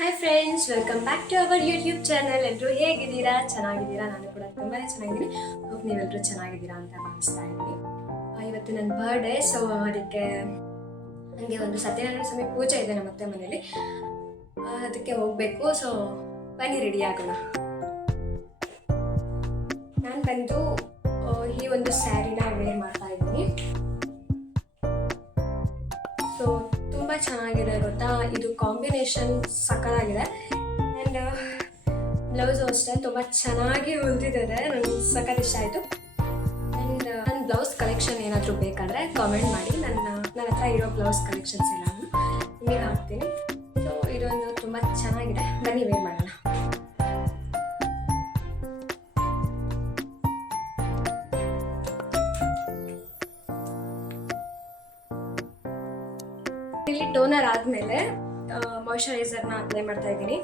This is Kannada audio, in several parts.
Hi friends, welcome back to our YouTube channel. ಎಲ್ಲರೂ ಹೇಗಿದ್ದೀರಾ? ಚೆನ್ನಾಗಿದ್ದೀರಾ? ನಾನು ಕೂಡ ತುಂಬಾ ಚೆನ್ನಾಗಿದ್ದೀನಿ. ಹೋಪ್ ನೀವೆಲ್ಲರೂ ಚೆನ್ನಾಗಿದ್ದೀರಾ ಅಂತ ಭಾವಿಸ್ತಾ ಇದ್ದೀನಿ. ಇವತ್ತು ನನ್ನ ಬರ್ಡೇ, ಸೊ ಅದಕ್ಕೆ ನನಗೆ ಒಂದು ಸತ್ಯನಾರಾಯಣ ಸ್ವಾಮಿ ಪೂಜೆ ಇದೆ ನಮ್ಮ ಅತ್ತೆ ಮನೇಲಿ. ಅದಕ್ಕೆ ಹೋಗಬೇಕು. ಸೊ ಬನ್ನಿ ರೆಡಿ ಆಗೋಣ. ನಾನು ಬಂದು ಈ ಒಂದು ಸ್ಯಾರಿನ ವೇರ್ ಮಾಡ್ತಾ ಇದ್ದೀನಿ. ಸೊ ತುಂಬ ಚೆನ್ನಾಗಿದೆ ಗೊತ್ತಾ, ಇದು ಕಾಂಬಿನೇಷನ್ ಸಕ್ಕತ್ತಾಗಿದೆ. ಆ್ಯಂಡ್ ಬ್ಲೌಸು ಅಷ್ಟೇ ತುಂಬ ಚೆನ್ನಾಗಿ ಹೊಲ್ದಿದ್ದಾರೆ. ನನಗೆ ಸಖತ್ ಇಷ್ಟ ಆಯಿತು. ಆ್ಯಂಡ್ ನನ್ನ ಬ್ಲೌಸ್ ಕಲೆಕ್ಷನ್ ಏನಾದರೂ ಬೇಕಾದರೆ ಕಾಮೆಂಟ್ ಮಾಡಿ. ನನ್ನ ಹತ್ರ ಇರೋ ಬ್ಲೌಸ್ ಕಲೆಕ್ಷನ್ಸ್ ಎಲ್ಲ ನಿಮಗೆ ಹಾಕ್ತೀನಿ. ಸೊ ಇದೊಂದು ತುಂಬ ಚೆನ್ನಾಗಿದೆ. ಬನ್ನಿ ವೇರ್ ಮಾಡೋಣ. ಇಲ್ಲಿ ಟೋನರ್ ಆದಮೇಲೆ ಮಾಯ್ಶ್ಚರೈಸರ್ನ ಅಪ್ಲೈ ಮಾಡ್ತಾ ಇದ್ದೀನಿ.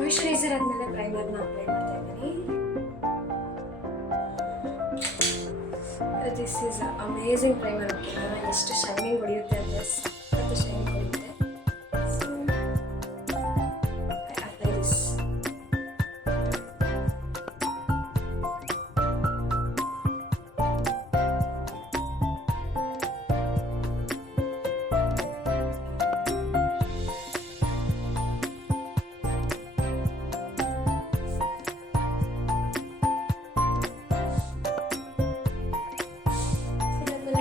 ಮಾಯ್ಶ್ಚರೈಸರ್ ಆದಮೇಲೆ ಪ್ರೈಮರ್ನ ಅಪ್ಲೈ ಮಾಡ್ತಾ ಇದ್ದೀನಿ. This is amazing primer. ಎಷ್ಟು ಶೈನಿಂಗ್ ಹೊಡೆಯುತ್ತೆ ಅಂದರೆ ಸಖತ್ತು ಶೈನಿಂಗ್ ಹೊಡೆಯುತ್ತೆ. So I apply this.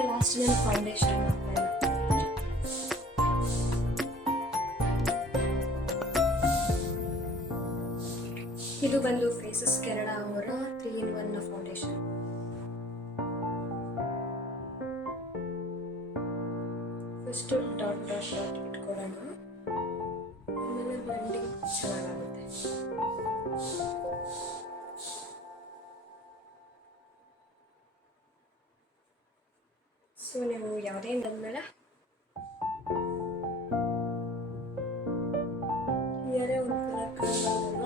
Last ನಾನು ಫೌಂಡೇಶನ್ ಅಪ್ಲೈ ಮಾಡ್ತೀನಿ. ಇದು ಬಂದು ಫೇಸಸ್ ಕೆನಡ ಅವರ 3-in-1 ಫೌಂಡೇಶನ್. ಫಸ್ಟು ಡಾಟ್ ಇಟ್ಕೊಳ್ಳೋಣ, ಆಮೇಲೆ ಬ್ಲೆಂಡಿಂಗ್ ಚೆನ್ನಾಗಾಗುತ್ತೆ. ಸೊ ನೀವು ಯಾವುದೇ ಬಂದಮೇಲೆ ಬೇರೆ ಒಂದು ಕಲರ್ ಕಾಣಬಾರ್ದಲ್ವ.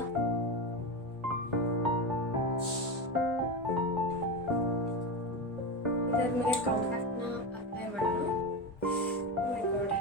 ಇದಾದ್ಮೇಲೆ ಕಾಂಪ್ಯಾಕ್ಟ್ನ ಅಪ್ಲೈ ಮಾಡೋಣ. ಓ ಮೈ ಗಾಡ್,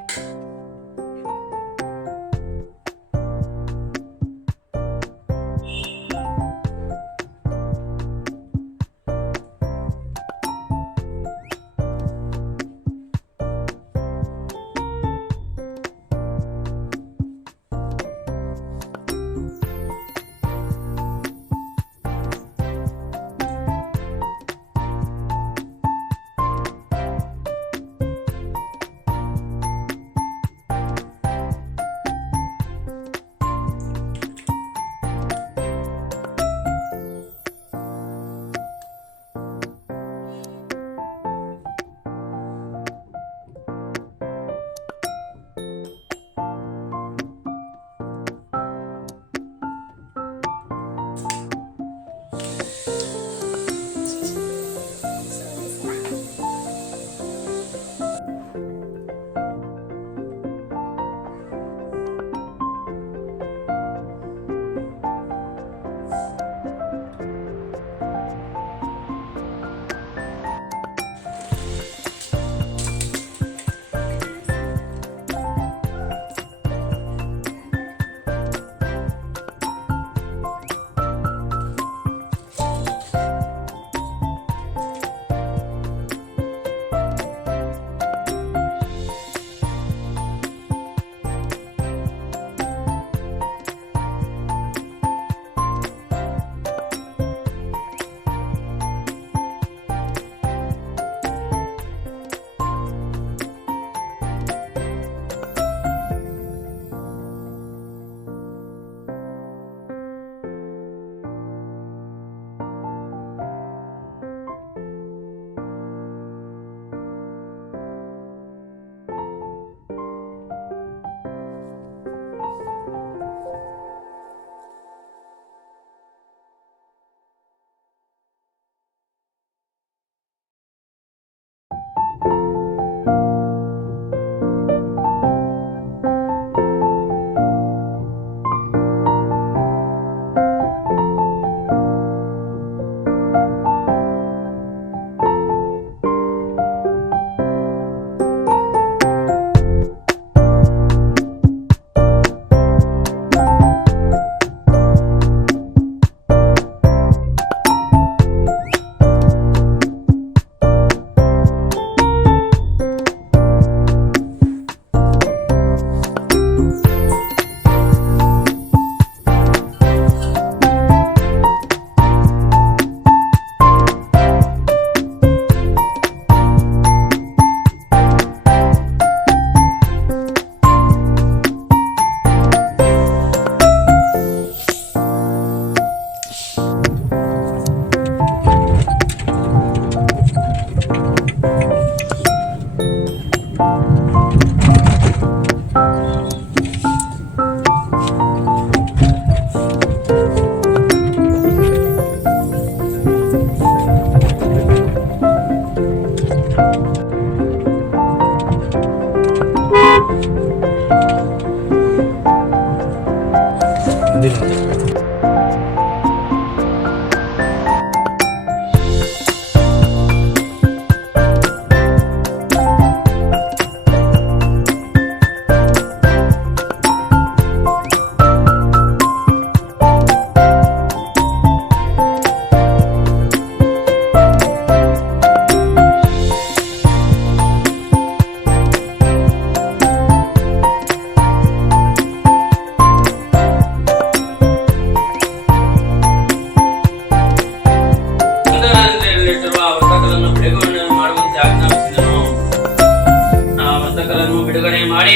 ಬಿಡುಗಡೆ ಮಾಡಿ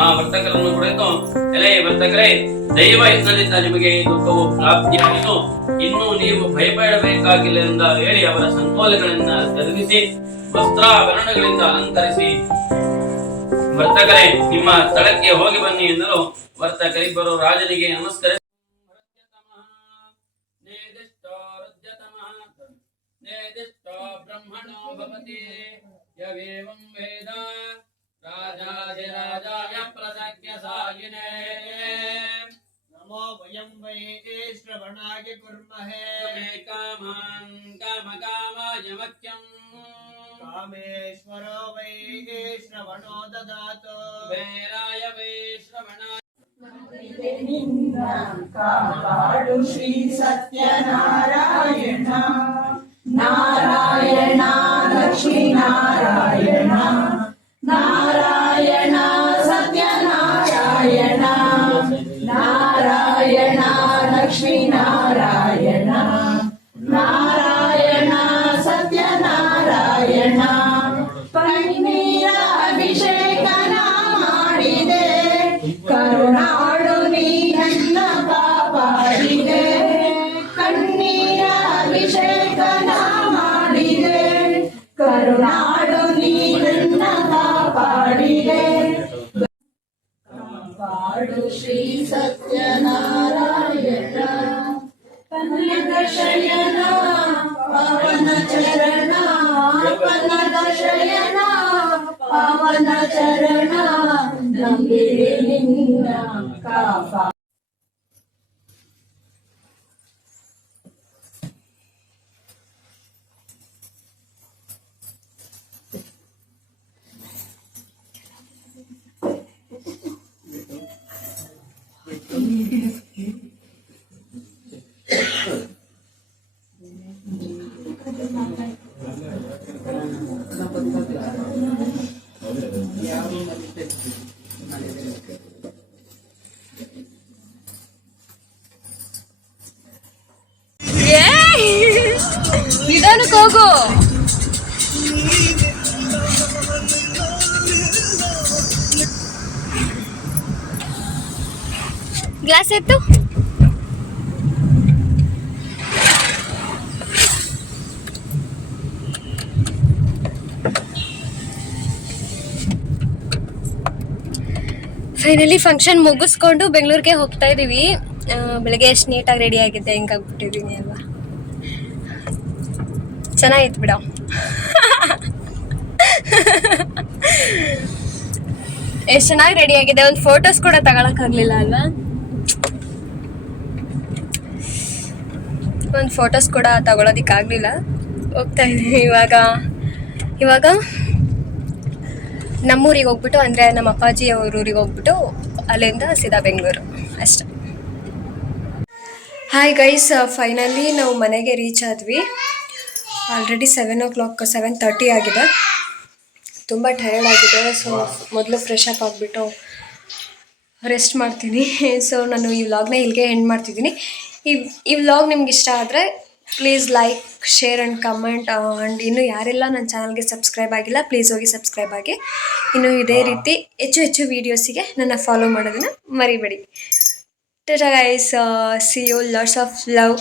ಆ ವರ್ತಕರನ್ನು ಕುರಿತು ಎಲೆ ವರ್ತಕರೇ, ದೈವ ಇಲ್ಲದಿಂದ ನಿಮಗೆ ದುಃಖವು ಪ್ರಾಪ್ತಿಯಾಗಿದ್ದು ಇನ್ನು ನೀವು ಭಯಪಡಬೇಕಾಗಿಲ್ಲ ಎಂದು ಹೇಳಿ ಅವರ ಸಂಕೋಲೆಗಳನ್ನ ತಿರುಗಿಸಿ ವಸ್ತ್ರಾಭರಣಗಳಿಂದ ಅಲಂಕರಿಸಿ ವರ್ತಕರೇ ನಿಮ್ಮ ಸ್ಥಳಕ್ಕೆ ಹೋಗಿ ಬನ್ನಿ ಎಂದರು. ವರ್ತಕರಿಬ್ಬರು ರಾಜನಿಗೆ ನಮಸ್ಕರಿಸಿ ಬ್ರಹ್ಮಣೋ ಭವತಿ ಯವೇವಂ ವೇದ ರಾಜಾಧಿರಾಜಾಯ ಪ್ರಸಜ್ಞಸಾಯಿನೇ ನಮೋ ವಯಂ ವೈ ಶ್ರವಣಾಯ ಕುರ್ಮಹೇ ಕಾಮಾನ್ ಕಾಮಕಾಮಾಯ ಮಖ್ಯಂ ಕಾಮೇಶ್ವರೋ ವೈ ಶ್ರವಣೋ ದದಾತು ಬೇರಾಯ ವೈ ಶ್ರವಣಾಯ ಕಾಪಾಡು ಶ್ರೀ ಸತ್ಯನಾರಾಯಣ ನಾರಾಯಣ ಲಕ್ಷ್ಮೀ ನಾರಾಯಣ ನಾರಾಯಣ ಸತ್ಯನಾರಾಯಣ ನಾರಾಯಣ ಲಕ್ಷ್ಮೀ ನಾರಾಯಣ ನಾರಾಯಣ ಸತ್ಯನಾರಾಯಣ ಪನ್ನೀರ ಅಭಿಷೇಕನ ಮಾಡಿದೆ ಕರುಣಾಡು ನೀ ನನ್ನ ಕಾಪಾಡಿದೆ ಕಣ್ಣೀರ ಅಭಿಷೇಕನ ಮಾಡಿದೆ ಕರುಣಾಡು ನೀ ನನ್ನ ಕಾಪಾಡಿದೆ ಕಾಪಾಡು ಶ್ರೀ ಸತ್ಯನಾರಾಯಣ ಕನ್ಯಕ ಶಯನ ಪವನ ಚರಣ ಕನ್ನಡ ಶಯನ ಪವನ ಚರಣ ನಂಬಿರಿ ನಿನ್ನ ಕಾಪಾ ನಿಧಾನಕ್ಕೆ ಹೋಗು. ಗ್ಲಾಸ್ ಎತ್ತು. ಫೈನಲಿ ಫಂಕ್ಷನ್ ಮುಗಿಸ್ಕೊಂಡು ಬೆಂಗಳೂರಿಗೆ ಹೋಗ್ತಾ ಇದೀವಿ. ಬೆಳಗ್ಗೆ ಎಷ್ಟು ನೀಟಾಗಿ ರೆಡಿ ಆಗಿದ್ದೆ, ಹೆಂಗಾಗ್ಬಿಟ್ಟಿದ್ದೀನಿ ಅಲ್ವಾ. ಚೆನ್ನಾಗಿತ್ತು ಬಿಡ. ಎಷ್ಟು ಚೆನ್ನಾಗಿ ರೆಡಿ ಆಗಿದೆ. ಒಂದು ಫೋಟೋಸ್ ಕೂಡ ತಗೊಳಕ್ಕಾಗ್ಲಿಲ್ಲ ಅಲ್ವಾ. ಒಂದು ಫೋಟೋಸ್ ಕೂಡ ತಗೊಳೋದಿಕ್ಕಾಗಲಿಲ್ಲ. ಹೋಗ್ತಾ ಇದ್ದೀವಿ ಇವಾಗ ನಮ್ಮೂರಿಗೆ ಹೋಗ್ಬಿಟ್ಟು, ಅಂದರೆ ನಮ್ಮ ಅಪ್ಪಾಜಿ ಅವ್ರ ಊರಿಗೆ ಹೋಗ್ಬಿಟ್ಟು ಅಲ್ಲಿಂದ ಸೀದಾ ಬೆಂಗಳೂರು ಅಷ್ಟೆ. ಹಾಯ್ ಗೈಸ್, ಫೈನಲಿ ನಾವು ಮನೆಗೆ ರೀಚ್ ಆದ್ವಿ. ಆಲ್ರೆಡಿ 7:30 ಆಗಿದೆ. ತುಂಬ ಟಯರ್ಡ್ ಆಗಿದೆ. ಸೊ ಮೊದಲು ಫ್ರೆಶ್ ಅಪ್ ಆಗಿಬಿಟ್ಟು ರೆಸ್ಟ್ ಮಾಡ್ತೀನಿ. ಸೊ ನಾನು ಈ ವ್ಲಾಗ್ನ ಇಲ್ಲಿಗೆ ಎಂಡ್ ಮಾಡ್ತಿದ್ದೀನಿ. ಈ ವ್ಲಾಗ್ ನಿಮ್ಗೆ ಇಷ್ಟ ಆದರೆ please like, share and comment. And ಇನ್ನೂ ಯಾರೆಲ್ಲ ನನ್ನ ಚಾನಲ್ಗೆ ಸಬ್ಸ್ಕ್ರೈಬ್ ಆಗಿಲ್ಲ, ಪ್ಲೀಸ್ ಹೋಗಿ ಸಬ್ಸ್ಕ್ರೈಬ್ ಆಗಿ. ಇನ್ನು ಇದೇ ರೀತಿ ಹೆಚ್ಚು ವೀಡಿಯೋಸಿಗೆ ನನ್ನ ಫಾಲೋ ಮಾಡೋದನ್ನು ಮರಿಬೇಡಿ. Tata guys, see you, lots of love.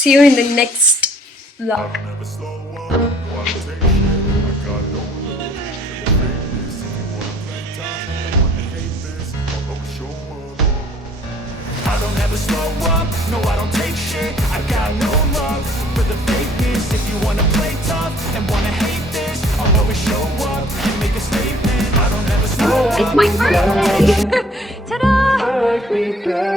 See you in the next vlog. I don't ever slow up, no I don't take shit. I got no love for the fakeness. If you wanna play tough and wanna hate this, I'll always show up and make a statement. I don't ever my birthday! Ta-da!